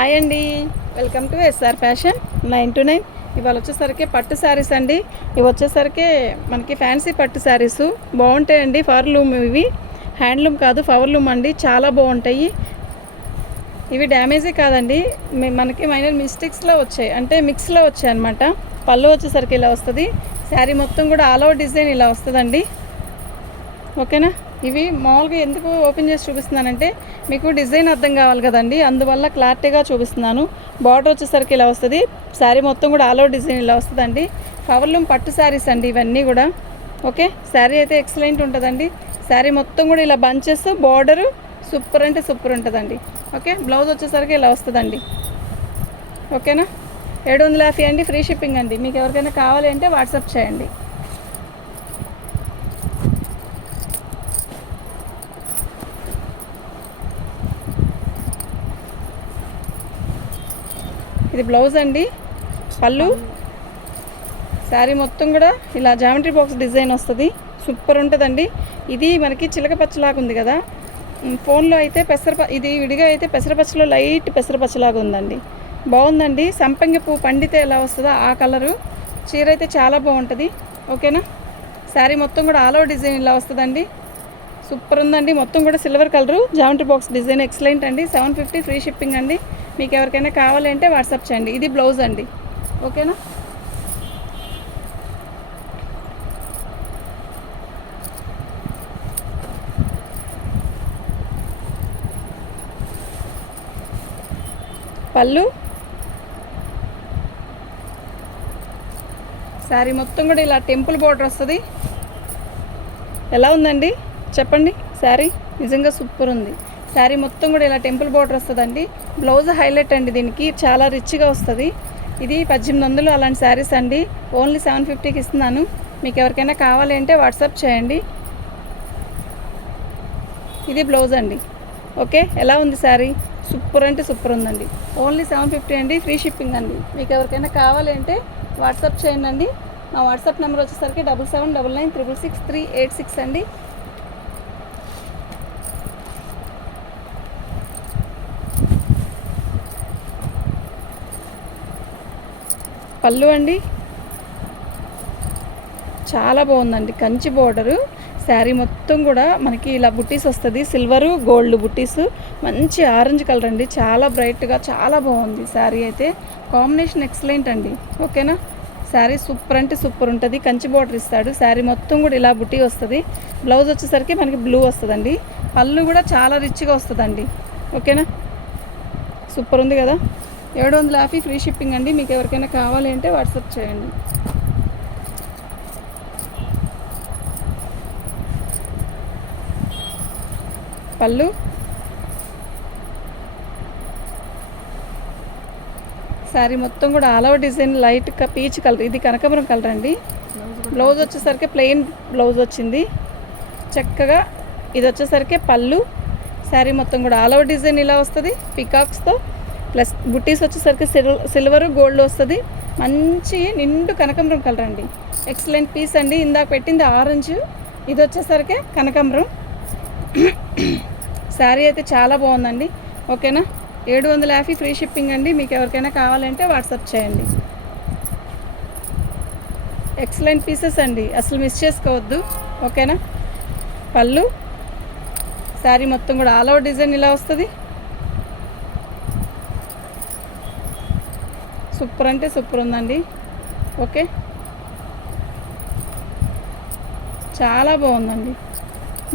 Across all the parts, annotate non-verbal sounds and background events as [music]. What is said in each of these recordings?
Hi అండి. Welcome to SR fashion nine to nine. ఇవాళ వచ్చేసరికి పట్టు శారీస్ అండి. ఇవి వచ్చేసరికి మనకి ఫ్యాన్సీ పట్టు శారీస్. బాగుంటాయండి ఫవర్లూమ్ ఇవి. హ్యాండ్లూమ్ కాదు ఫవర్లూమ్ అండి. చాలా బాగుంటాయి. ఇవి డ్యామేజే కాదండి. మనకి మైనర్ మిస్టేక్స్లో వచ్చాయి. అంటే మిక్స్లో వచ్చాయి అనమాట పళ్ళు వచ్చేసరికి ఇలా వస్తుంది. శారీ మొత్తం కూడా ఆల్ ఓవర్ డిజైన్ ఇలా వస్తుందండి. ఓకేనా? ఇవి మామూలుగా ఎందుకు ఓపెన్ చేసి చూపిస్తున్నానంటే మీకు డిజైన్ అర్థం కావాలి కదండి. అందువల్ల క్లారిటీగా చూపిస్తున్నాను. బార్డర్ వచ్చేసరికి ఇలా వస్తుంది. శారీ మొత్తం కూడా ఆల్ ఓవర్ డిజైన్ ఇలా వస్తుందండి. పవర్లూమ్ పట్టు శారీస్ అండి ఇవన్నీ కూడా. ఓకే శారీ అయితే ఎక్సలెంట్ ఉంటుందండి. శారీ మొత్తం కూడా ఇలా బంచెస్ బార్డరు సూపర్ అంటే సూపర్ ఉంటుందండి. ఓకే బ్లౌజ్ వచ్చేసరికి ఇలా వస్తుందండి. ఓకేనా ఏడు వందల యాభై అండి. ఫ్రీ షిప్పింగ్ అండి. మీకు ఎవరికైనా కావాలి అంటే వాట్సాప్ చేయండి. ఇది బ్లౌజ్ అండి. పళ్ళు. శారీ మొత్తం కూడా ఇలా జామెట్రీ బాక్స్ డిజైన్ వస్తుంది. సూపర్ ఉంటుందండి. ఇది మనకి చిలక పచ్చలాగా ఉంది కదా. ఫోన్లో అయితే పెసరప ఇది విడిగా అయితే పెసరపచ్చలో లైట్ పెసరపచ్చలాగా ఉందండి. బాగుందండి. సంపంగి పువ్వు పండితే ఎలా వస్తుందో ఆ కలరు. చీర అయితే చాలా బాగుంటుంది. ఓకేనా? శారీ మొత్తం కూడా ఆల్ ఓవర్ డిజైన్ ఇలా వస్తుందండి. సూపర్ ఉందండి. మొత్తం కూడా silver colour. Geometry box design excellent అండి. సెవెన్ ఫిఫ్టీ ఫ్రీ షిప్పింగ్ అండి. మీకు ఎవరికైనా కావాలంటే వాట్సాప్ చేయండి. ఇది బ్లౌజ్ అండి. ఓకేనా? పళ్ళు? శారీ మొత్తం కూడా ఇలా టెంపుల్ బోర్డర్ వస్తుంది. ఎలా ఉందండి? చెప్పండి. శారీ నిజంగా సూపర్ ఉంది. శారీ మొత్తం కూడా ఇలా టెంపుల్ బోర్డర్ వస్తుందండి. బ్లౌజ్ హైలైట్ అండి దీనికి. చాలా రిచ్గా వస్తుంది. ఇది పద్దెనిమిది వందలు అలాంటి శారీస్ అండి. ఓన్లీ సెవెన్ ఫిఫ్టీకి ఇస్తున్నాను. మీకు ఎవరికైనా కావాలి అంటే వాట్సాప్ చేయండి. ఇది బ్లౌజ్ అండి. ఓకే? ఎలా ఉంది శారీ? సూపర్ అంటే సూపర్ ఉందండి. ఓన్లీ సెవెన్ ఫిఫ్టీ అండి. ఫ్రీ షిప్పింగ్ అండి. మీకు ఎవరికైనా కావాలి అంటే వాట్సాప్ చేయండి. అండి మా వాట్సాప్ నెంబర్ వచ్చేసరికి double seven double nine triple six three eight six అండి. పళ్ళు అండి. చాలా బాగుందండి. కంచి బోర్డరు. శారీ మొత్తం కూడా మనకి ఇలా బుట్టీస్ వస్తుంది. సిల్వరు గోల్డ్ బుట్టీస్ మంచి ఆరెంజ్ కలర్ అండి. చాలా బ్రైట్గా చాలా బాగుంది శారీ అయితే. కాంబినేషన్ ఎక్సలెంట్ అండి. ఓకేనా? శారీ సూపర్ అంటే సూపర్ ఉంటుంది. కంచి బోర్డర్ ఇస్తాడు. శారీ మొత్తం కూడా ఇలా బుట్టి వస్తుంది. బ్లౌజ్ వచ్చేసరికి మనకి బ్లూ వస్తుందండి. పళ్ళు కూడా చాలా రిచ్గా వస్తుందండి. ఓకేనా? సూపర్ ఉంది కదా? ఏడు వందల యాభై ఫ్రీ షిప్పింగ్ అండి. మీకు ఎవరికైనా కావాలి అంటే వాట్సాప్ చేయండి. పళ్ళు? శారీ మొత్తం కూడా all over design light peach colour. ఇది కనకాంబరం కలర్ అండి. బ్లౌజ్ వచ్చేసరికి ప్లెయిన్ బ్లౌజ్ వచ్చింది. చక్కగా ఇది వచ్చేసరికి పళ్ళు. శారీ మొత్తం కూడా ఆల్ ఓవర్ డిజైన్ ఇలా వస్తుంది. పికాక్స్తో ప్లస్ బుట్టీస్ వచ్చేసరికి సిల్వర్ గోల్డ్ వస్తుంది. మంచి నిండు కనకాంబరం కలర్ అండి. ఎక్సలెంట్ పీస్ అండి. ఇందాక పెట్టింది ఆరెంజ్. ఇది వచ్చేసరికి కనకాంబరం. [coughs] శారీ అయితే చాలా బాగుందండి. ఓకేనా? ఏడు వందల యాభై ఫ్రీ షిప్పింగ్ అండి. మీకు ఎవరికైనా కావాలంటే వాట్సాప్ చేయండి. ఎక్సలెంట్ పీసెస్ అండి. అసలు మిస్ చేసుకోవద్దు. ఓకేనా? పళ్ళు. శారీ మొత్తం కూడా ఆల్ ఓవర్ డిజైన్ ఇలా వస్తుంది. సూపర్ అంటే సూపర్ ఉందండి. ఓకే. చాలా బాగుందండి.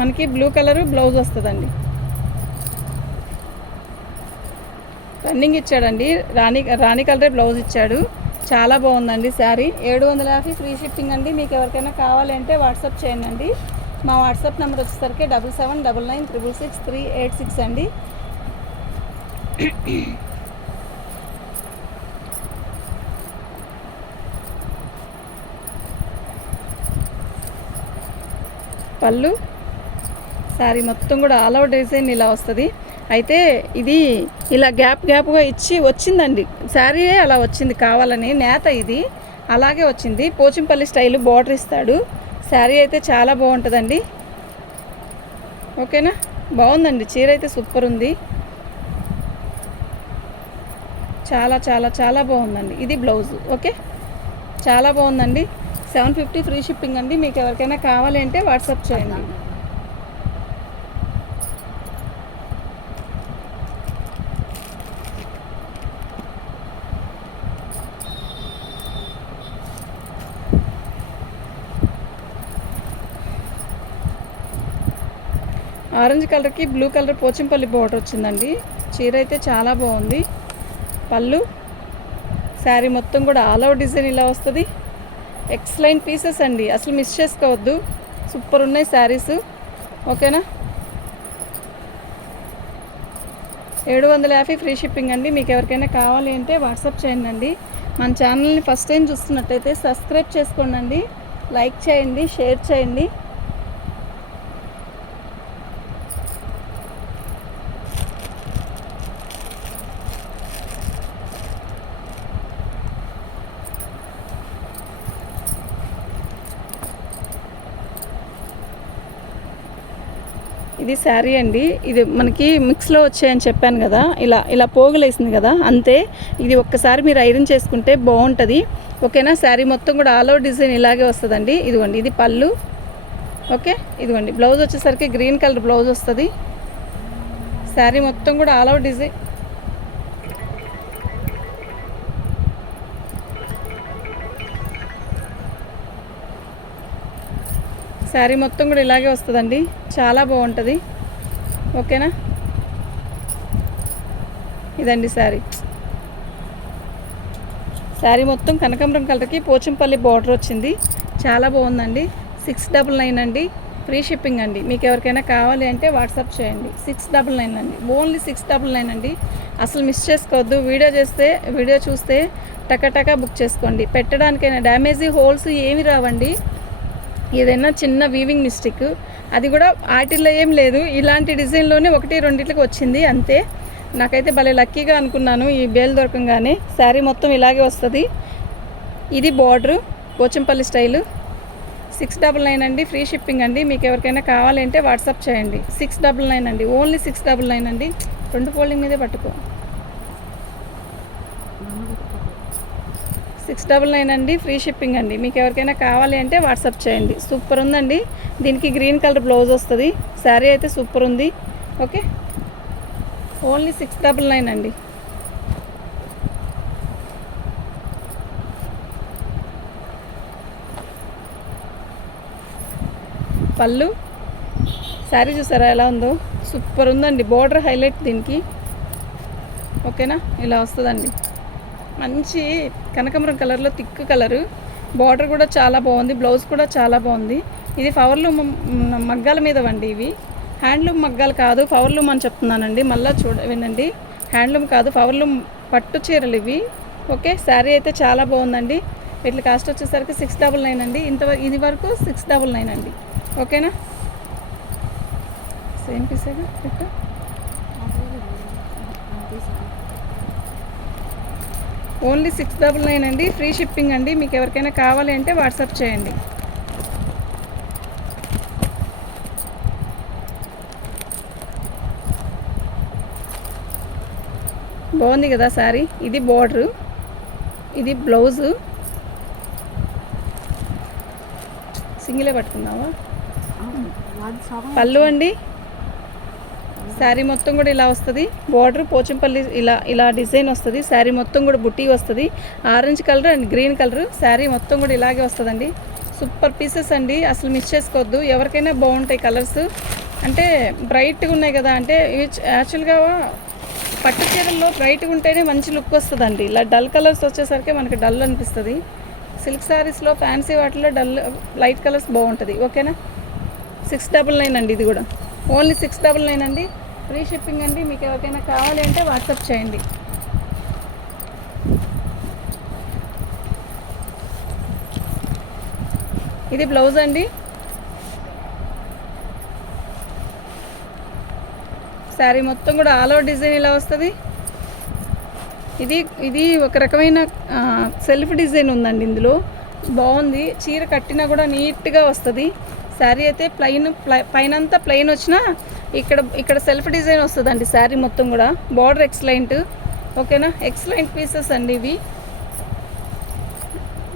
మనకి బ్లూ కలర్ బ్లౌజ్ వస్తుందండి. రన్నింగ్ ఇచ్చాడండి. రాణి రాణి కలరే బ్లౌజ్ ఇచ్చాడు. చాలా బాగుందండి శారీ. ఏడు వందల యాభై ఫ్రీ షిప్పింగ్ అండి. మీకు ఎవరికైనా కావాలంటే వాట్సాప్ చేయండి అండి. మా వాట్సాప్ నెంబర్ వచ్చేసరికి double seven double nine triple six three eight six అండి. పళ్ళు. శారీ మొత్తం కూడా ఆల్ అవుట్ డిజైన్ ఇలా వస్తుంది. అయితే ఇది ఇలా గ్యాప్ గ్యాప్గా ఇచ్చి వచ్చిందండి. శారీ అలా వచ్చింది కావాలని నేత ఇది. అలాగే వచ్చింది. పోచింపల్లి స్టైల్ బార్డర్ ఇస్తాడు. శారీ అయితే చాలా బాగుంటుందండి. ఓకేనా? బాగుందండి. చీర అయితే సూపర్ ఉంది. చాలా చాలా చాలా బాగుందండి. ఇది బ్లౌజ్. ఓకే? చాలా బాగుందండి. సెవెన్ ఫిఫ్టీ ఫ్రీ షిప్పింగ్ అండి. మీకు ఎవరికైనా కావాలి అంటే వాట్సాప్ చేయండి. ఆరెంజ్ కలర్కి బ్లూ కలర్ పోచంపల్లి బోర్డర్ వచ్చిందండి. చీర అయితే చాలా బాగుంది. పళ్ళు శారీ మొత్తం కూడా ఆల్ అవుట్ డిజైన్ ఇలా వస్తుంది. ఎక్స్లైన్ పీసెస్ అండి. అసలు మిస్ చేసుకోవద్దు. సూపర్ ఉన్నాయి శారీస్ ఓకేనా ఏడు వందల యాభై ఫ్రీ షిప్పింగ్ అండి. మీకు ఎవరికైనా కావాలి అంటే వాట్సాప్ చేయండి అండి. మన ఛానల్ని ఫస్ట్ టైం చూస్తున్నట్టయితే సబ్స్క్రైబ్ చేసుకోండి అండి. లైక్ చేయండి షేర్ చేయండి. ఇది శారీ అండి. ఇది మనకి మిక్స్లో వచ్చాయని చెప్పాను కదా. ఇలా ఇలా పోగులేసింది కదా. అంతే. ఇది ఒక్కసారి మీరు ఐరన్ చేసుకుంటే బాగుంటుంది. ఓకేనా? శారీ మొత్తం కూడా ఆల్ ఓవర్ డిజైన్ ఇలాగే వస్తుందండి. ఇదిగోండి ఇది పళ్ళు. ఓకే? ఇదిగోండి బ్లౌజ్ వచ్చేసరికి గ్రీన్ కలర్ బ్లౌజ్ వస్తుంది. శారీ మొత్తం కూడా ఆల్ ఓవర్ డిజైన్ శారీ మొత్తం కూడా ఇలాగే వస్తుందండి. చాలా బాగుంటుంది. ఓకేనా? ఇదండి శారీ. శారీ మొత్తం కనకాంబరం కలర్కి పోచంపల్లి బార్డర్ వచ్చింది. చాలా బాగుందండి. సిక్స్ డబల్ నైన్ అండి. ఫ్రీ షిప్పింగ్ అండి. మీకు ఎవరికైనా కావాలి అంటే వాట్సాప్ చేయండి. సిక్స్ డబల్ నైన్ అండి. ఓన్లీ సిక్స్ డబల్ నైన్ అండి. అసలు మిస్ చేసుకోవద్దు. వీడియో చేస్తే వీడియో చూస్తే టకటకా బుక్ చేసుకోండి. పెట్టడానికైనా డ్యామేజీ హోల్స్ ఏమి రావండి. ఏదైనా చిన్న వీవింగ్ మిస్టేక్ అది కూడా ఆటిల్లో ఏం లేదు. ఇలాంటి డిజైన్లోనే ఒకటి రెండిట్లకి వచ్చింది. అంతే. నాకైతే భలే లక్కీగా అనుకున్నాను ఈ బేల్ దొరకంగానే. శారీ మొత్తం ఇలాగే వస్తుంది. ఇది border Pochampally style six double nine అండి ఫ్రీ షిప్పింగ్ అండి. మీకు ఎవరికైనా కావాలంటే వాట్సాప్ చేయండి. సిక్స్ డబల్ నైన్ అండి. ఓన్లీ సిక్స్ డబల్ నైన్ అండి. రెండు ఫోల్డింగ్ మీదే పట్టుకో. సిక్స్ డబల్ నైన్ అండి ఫ్రీ షిప్పింగ్ అండి. మీకు ఎవరికైనా కావాలి అంటే వాట్సాప్ చేయండి. సూపర్ ఉందండి. దీనికి గ్రీన్ కలర్ బ్లౌజ్ వస్తుంది. శారీ అయితే సూపర్ ఉంది. Okay? Only six double nine అండి. పళ్ళు. శారీ చూసారా ఎలా ఉందో? సూపర్ ఉందండి. బార్డర్ హైలైట్ దీనికి. ఓకేనా? ఇలా వస్తుందండి. మంచి కనకమరం కలర్లో థిక్ కలరు. బార్డర్ కూడా చాలా బాగుంది. బ్లౌజ్ కూడా చాలా బాగుంది. ఇది పవర్లూమ్ మగ్గాల మీద వండి ఇవి. హ్యాండ్లూమ్ మగ్గాలు కాదు పవర్లూమ్ అని చెప్తున్నానండి. మళ్ళీ చూడ వినండి. హ్యాండ్లూమ్ కాదు పవర్లూమ్ పట్టు చీరలు ఇవి. ఓకే శారీ అయితే చాలా బాగుందండి. వీటి కాస్ట్ వచ్చేసరికి సిక్స్ డబుల్ నైన్ అండి. ఇంత ఇది వరకు సిక్స్ డబల్ నైన్ అండి. ఓకేనా? సేమ్ పీసేగా పెట్టా. ఓన్లీ సిక్స్ డబల్ నైన్ అండి ఫ్రీ షిప్పింగ్ అండి. మీకు ఎవరికైనా కావాలి అంటే వాట్సాప్ చేయండి. బాగుంది కదా సారీ? ఇది బార్డరు ఇది బ్లౌజు. సింగిలే పట్టుకుందామా? పళ్ళు అండి. శారీ మొత్తం కూడా ఇలా వస్తుంది. బార్డర్ పోచంపల్లి ఇలా ఇలా డిజైన్ వస్తుంది. శారీ మొత్తం కూడా బుట్టి వస్తుంది. Orange colour and green colour sari మొత్తం కూడా ఇలాగే వస్తుందండి. సూపర్ పీసెస్ అండి. అసలు మిస్ చేసుకోవద్దు. ఎవరికైనా బాగుంటాయి కలర్స్ అంటే బ్రైట్గా ఉన్నాయి కదా అంటే యాక్చువల్గా పట్టు చీరల్లో బ్రైట్గా ఉంటేనే మంచి లుక్ వస్తుందండి. ఇలా డల్ కలర్స్ వచ్చేసరికి మనకి డల్ అనిపిస్తుంది. సిల్క్ శారీస్లో ఫ్యాన్సీ వాటిలో డల్ లైట్ కలర్స్ బాగుంటుంది. ఓకేనా సిక్స్ డబల్ నైన్ అండి ఇది కూడా. ఓన్లీ సిక్స్ డబల్ నైన్ అండి. ఫ్రీ షిప్పింగ్ అండి. మీకు ఎవరికైనా కావాలి అంటే వాట్సాప్ చేయండి. ఇది బ్లౌజ్ అండి. శారీ మొత్తం కూడా ఆల్ ఓవర్ డిజైన్ ఇలా వస్తుంది. ఇది ఇది ఒక రకమైన సెల్ఫ్ డిజైన్ ఉందండి ఇందులో. బాగుంది. చీర కట్టినా కూడా నీట్గా వస్తుంది. శారీ అయితే ప్లెయిన్ పైనంతా ప్లెయిన్ వచ్చినా ఇక్కడ ఇక్కడ సెల్ఫ్ డిజైన్ వస్తుందండి శారీ మొత్తం కూడా. Border excellent. ఓకేనా? ఎక్సలెంట్ పీసెస్ అండి ఇవి.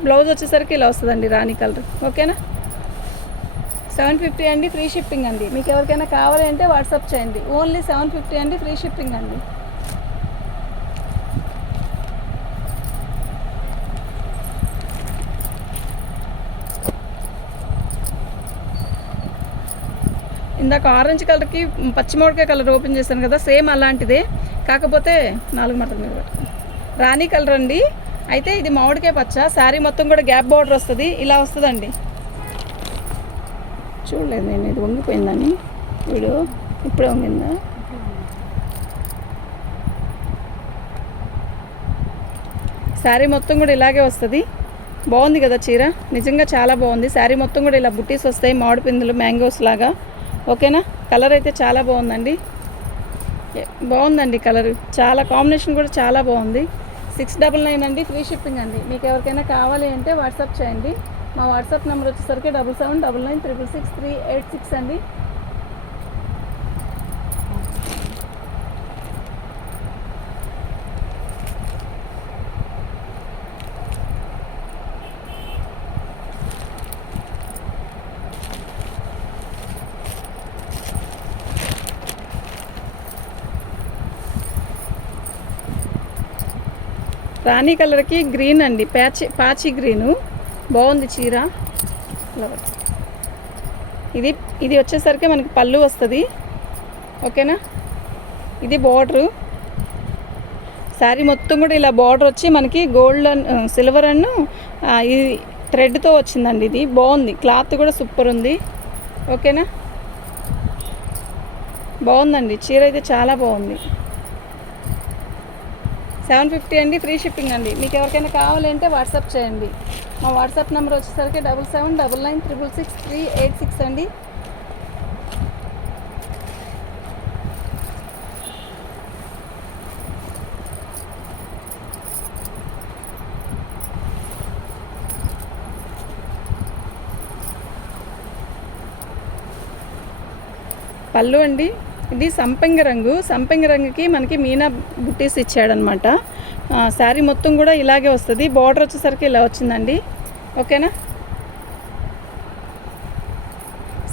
బ్లౌజ్ వచ్చేసరికి ఇలా వస్తుందండి రాణి కలర్. ఓకేనా? సెవెన్ ఫిఫ్టీ అండి ఫ్రీ షిప్పింగ్ అండి. మీకు ఎవరికైనా కావాలి అంటే వాట్సాప్ చేయండి. ఓన్లీ సెవెన్ ఫిఫ్టీ అండి ఫ్రీ షిప్పింగ్ అండి. ఇందాక ఆరెంజ్ కలర్కి పచ్చిమిరపకాయ కలర్ ఓపెన్ చేశాను కదా సేమ్ అలాంటిదే. కాకపోతే నాలుగు మటల మీద రాణి కలర్ అండి. అయితే ఇది మామిడికాయ పచ్చ. శారీ మొత్తం కూడా గ్యాప్ బార్డర్ వస్తుంది. ఇలా వస్తుందండి. చూడలేదు నేను ఇది వంగిపోయిందని. వీడు ఇప్పుడే వంగిందా? శారీ మొత్తం కూడా ఇలాగే వస్తుంది. బాగుంది కదా చీర? నిజంగా చాలా బాగుంది. శారీ మొత్తం కూడా ఇలా బుట్టీస్ వస్తాయి మామిడి పిందులు మ్యాంగోస్ లాగా. ఓకేనా? కలర్ అయితే చాలా బాగుందండి. బాగుందండి కలర్. చాలా కాంబినేషన్ కూడా చాలా బాగుంది. సిక్స్ డబల్ నైన్ అండి ఫ్రీ షిప్పింగ్ అండి. మీకు ఎవరికైనా కావాలి అంటే వాట్సాప్ చేయండి. మా వాట్సాప్ నెంబర్ వచ్చేసరికి double seven double nine triple six three eight six అండి. రాణి కలర్కి గ్రీన్ అండి. ప్యాచి పాచి గ్రీను. బాగుంది చీర. ఫ్లవర్ ఇది ఇది వచ్చేసరికి మనకి పళ్ళు వస్తుంది. ఓకేనా? ఇది బార్డరు. శారీ మొత్తం కూడా ఇలా బార్డర్ వచ్చి మనకి గోల్డ్ అండ్ సిల్వర్ అండ్ ఇది థ్రెడ్తో వచ్చిందండి ఇది. బాగుంది. క్లాత్ కూడా సూపర్ ఉంది. ఓకేనా? బాగుందండి. చీర అయితే చాలా బాగుంది. సెవెన్ ఫిఫ్టీ అండి ఫ్రీ షిప్పింగ్ అండి. మీకు ఎవరికైనా కావాలంటే వాట్సాప్ చేయండి. మా వాట్సాప్ నెంబర్ వచ్చేసరికి double seven double nine triple six three eight six అండి. పళ్ళు అండి. ఇది సంపెంగ రంగు. సంపెంగ రంగుకి మనకి మీనా బుట్టీస్ ఇచ్చాడనమాట శారీ మొత్తం కూడా ఇలాగే వస్తుంది. బార్డర్ వచ్చేసరికి ఇలా వచ్చిందండి. ఓకేనా?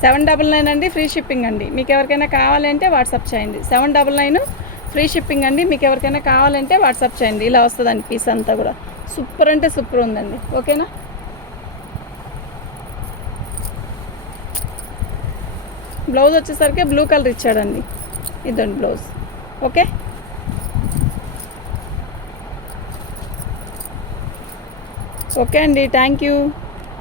సెవెన్ డబల్ నైన్ అండి ఫ్రీ షిప్పింగ్ అండి. మీకు ఎవరికైనా కావాలంటే వాట్సాప్ చేయండి. Seven double nine free shipping అండి. మీకు ఎవరికైనా కావాలంటే వాట్సాప్ చేయండి. ఇలా వస్తుందండి పీస్ అంతా కూడా. సూపర్ అంటే సూపర్ ఉందండి. ఓకేనా? బ్లౌజ్ వచ్చేసరికి బ్లూ కలర్ ఇచ్చాడండి. ఇదండి బ్లౌజ్. ఓకే? ఓకే అండి. Thank you.